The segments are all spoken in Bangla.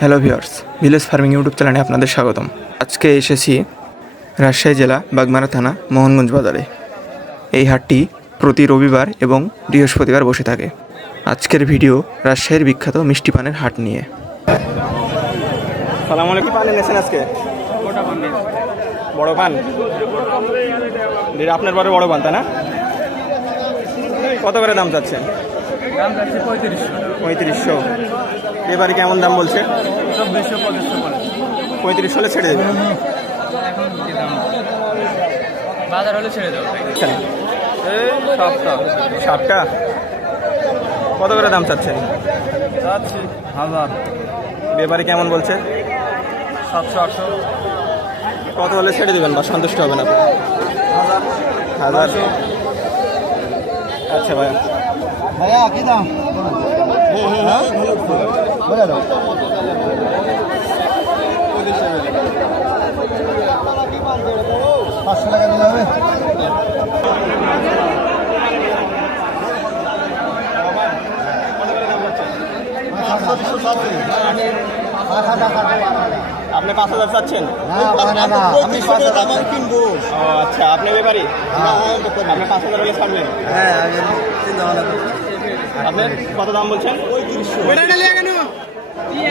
Hello viewers village farming YouTube চ্যানেলে আপনাদের স্বাগতম। আজকে এসেছি রাজশাহী জেলা বাগমারা থানা মোহনগঞ্জ বাজারে। এই হাটটি প্রতি রবিবার এবং বৃহস্পতিবার বসে থাকে। আজকের ভিডিও রাজশাহীর বিখ্যাত মিষ্টি পানের হাট নিয়ে। সালাম আলাইকুম। পান এনেছেন আজকে? বড় পান? আপনার পরে বড় পান তাই না? কত করে দাম চাচ্ছেন? পঁয়ত্রিশশো। এবারে কেমন দাম বলছে? পঁয়ত্রিশ হলে ছেড়ে দেবে। বাজার হলে ছেড়ে দেবো। আচ্ছা, এই কত করে দাম চাচ্ছেন? হাজার। ব্যাপারে কেমন বলছে? সাতশো আটশো। কত হলে ছেড়ে দেবেন বা সন্তুষ্ট হবেন আপনি? হাজার। হাজার। আচ্ছা ভাই ভাইয়া কি দাম? বলে দাও। পাঁচশো টাকা দিলে হবে। আপনি পাঁচ হাজার চাচ্ছেন? আমি কিনবো। আচ্ছা আপনি ব্যাপারী? আপনি পাঁচ হাজার হলে ছাড়বেন। হ্যাঁ করছি। কত দাম বলছেন?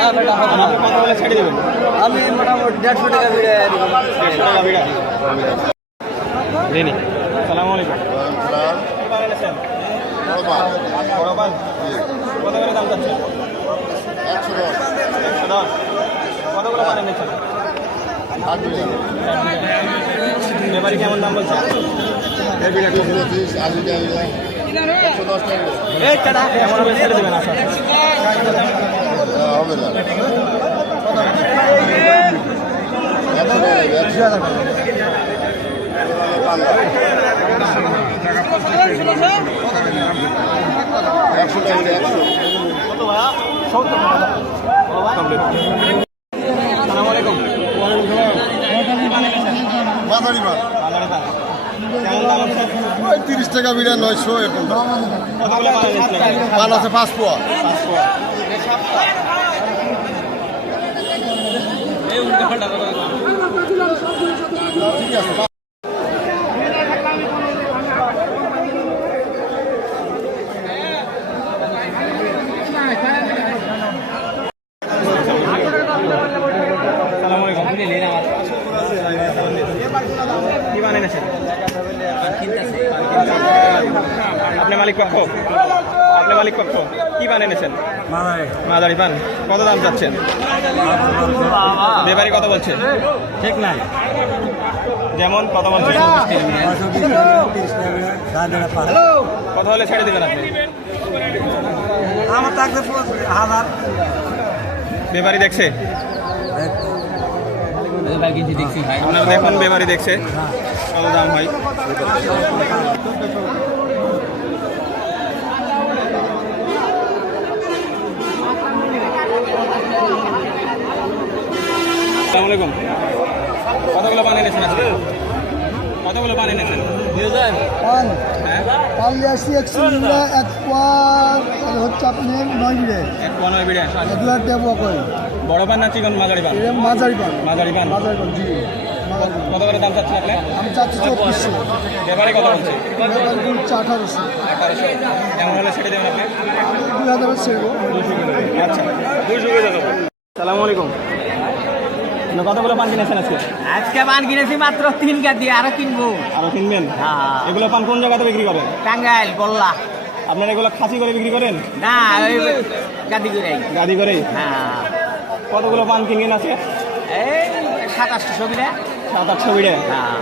আপনি কত হলে ছেড়ে দেবেন? আমি মোটামুটি দেড়শো টাকা বিড়ে দেড়শো টাকা বিঘা রেনি সালাম আলাইকুম? বড়? কত করে দাম চাচ্ছেন? একশো দশ। পান এনেছেন ব্যাপারী কেমন দাম বলছে? হবে ছেড়ে দেবেন আশা কত ভাড়া সত্তর কমপ্লিট সালাম আলাইকুম বাজারি দাম হচ্ছে? তিরিশ টাকা বিড়া নয়শো এনেছিলেন? পান আছে পাঁচ পোয়া ঠিক পোয়া। আসসালামু আলাইকুম। কি পান এনেছেন? আপনি মালিক পক্ষ? আপনি মালিক পক্ষ? কি পান এনেছেন? মাদারি। পান কত দাম চাচ্ছেন? ব্যাপারি কত বলছেন? ঠিক নাই। যেমন কত বলছেন। কত হলে ছেড়ে দেবেন আপনি। আমার থাকতে হাজার ব্যাপারি দেখছে? আপনার দেখুন ব্যাপারি দেখছে। কত দাম হয়? আলাইকুম। কতগুলো পান এনেছেন আজকে? কতগুলো পান এনেছেন? পান। হ্যাঁ? একশো বিড়ে এক পার হচ্ছে আপনি নয় এক পনেরো বিড়ে দু লাখ টাকা পোয়া করে বড় পান না চিকন মাঝারি পান? এটা মাঝারি পান। মাঝারি পান। মাঝারি পান জি। কত করে দাম চাচ্ছেন আপনি? আমি চাচ্ছি চব্বিশশো। ব্যাপারে কত বলছে? আঠারোশো। আঠারোশো। কেমন হলে ছেড়ে দেবেন আপনি? দুই হাজার ছেড়বো আচ্ছা। সালামু আলাইকুম। আপনি কতগুলো পান কিনেছেন আজকে? আজকে পান কিনেছি মাত্র তিন গাদি আরও কিনবো। আরও কিনবেন? হ্যাঁ। এগুলো পান কোন জায়গাতে বিক্রি করেন? টাঙ্গাইল গোল্লা। আপনারা এগুলো খাসি করে বিক্রি করেন? না ওই গাদি করে গাদি করে হ্যাঁ কতগুলো পান কিনবেন আছে এই সাত আটশো ছবিটা সাত আটশো বিড়ে হ্যাঁ।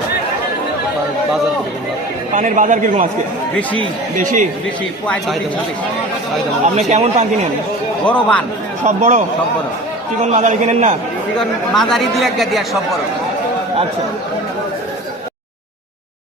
পানের বাজার কীরকম আজকে? বেশি। বেশি? বেশি বেশি। আপনি কেমন পান কিনেন? বড় পান। সব বড়? সব বড়। চিকন মাদারি কিনেন না? চিকন মাদারি দুই এক গাদি আর সব বড় আচ্ছা।